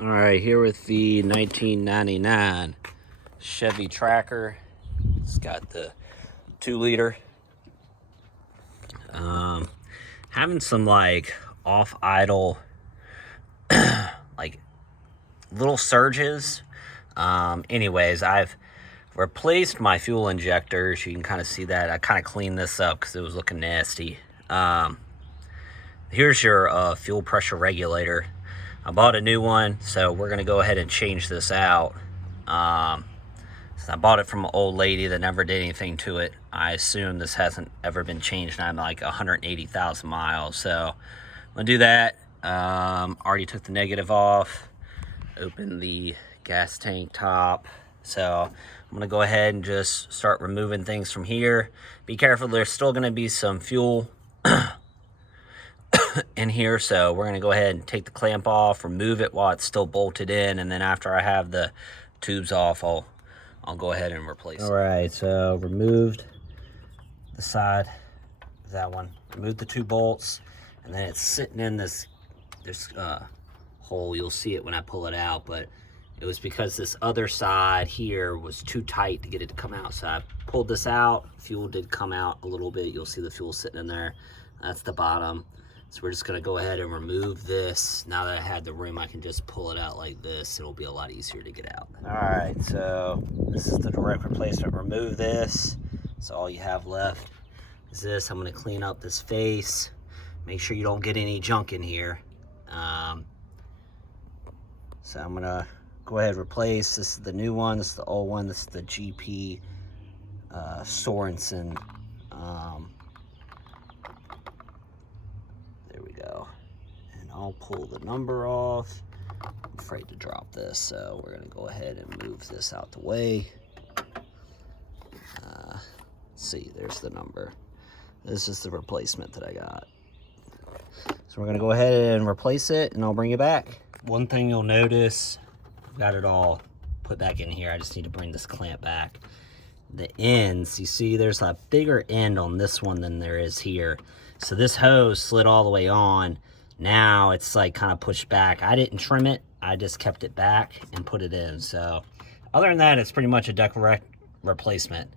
All right, here with the 1999 Chevy Tracker. It's got the 2-liter. Having some like off idle, like little surges. Anyways, I've replaced my fuel injectors. You can kind of see that. I kind of cleaned this up because it was looking nasty. Here's your fuel pressure regulator. I bought a new one, so we're gonna go ahead and change this out. So I bought it from an old lady that never did anything to it. I assume this hasn't ever been changed, and I'm like 180,000 miles. So I'm gonna do that. Already took the negative off, opened the gas tank top. So I'm gonna go ahead and just start removing things from here. Be careful, there's still gonna be some fuel in here, so we're gonna go ahead and take the clamp off, remove it while it's still bolted in, and then after I have the tubes off, I'll go ahead and replace it. All right, so removed the side, that one, removed the 2 bolts, and then it's sitting in this hole. You'll see it when I pull it out, but it was because this other side here was too tight to get it to come out. So I pulled this out, fuel did come out a little bit. You'll see the fuel sitting in there. That's the bottom. So we're just gonna go ahead and remove this. Now that I had the room, I can just pull it out like this. It'll be a lot easier to get out. All right, so this is the direct replacement. Remove this. So all you have left is this. I'm gonna clean up this face. Make sure you don't get any junk in here. So I'm gonna go ahead and replace. This is the new one, this is the old one. This is the GP Sorenson. There we go. And I'll pull the number off. I'm afraid to drop this, so we're gonna go ahead and move this out the way. See, there's the number. This is the replacement that I got. So we're gonna go ahead and replace it, and I'll bring it back. One thing you'll notice, I've got it all put back in here. I just need to bring this clamp back. The ends, you see there's a bigger end on this one than there is here. So this hose slid all the way on. Now it's like kind of pushed back. I didn't trim it, I just kept it back and put it in. So other than that, it's pretty much a deck replacement.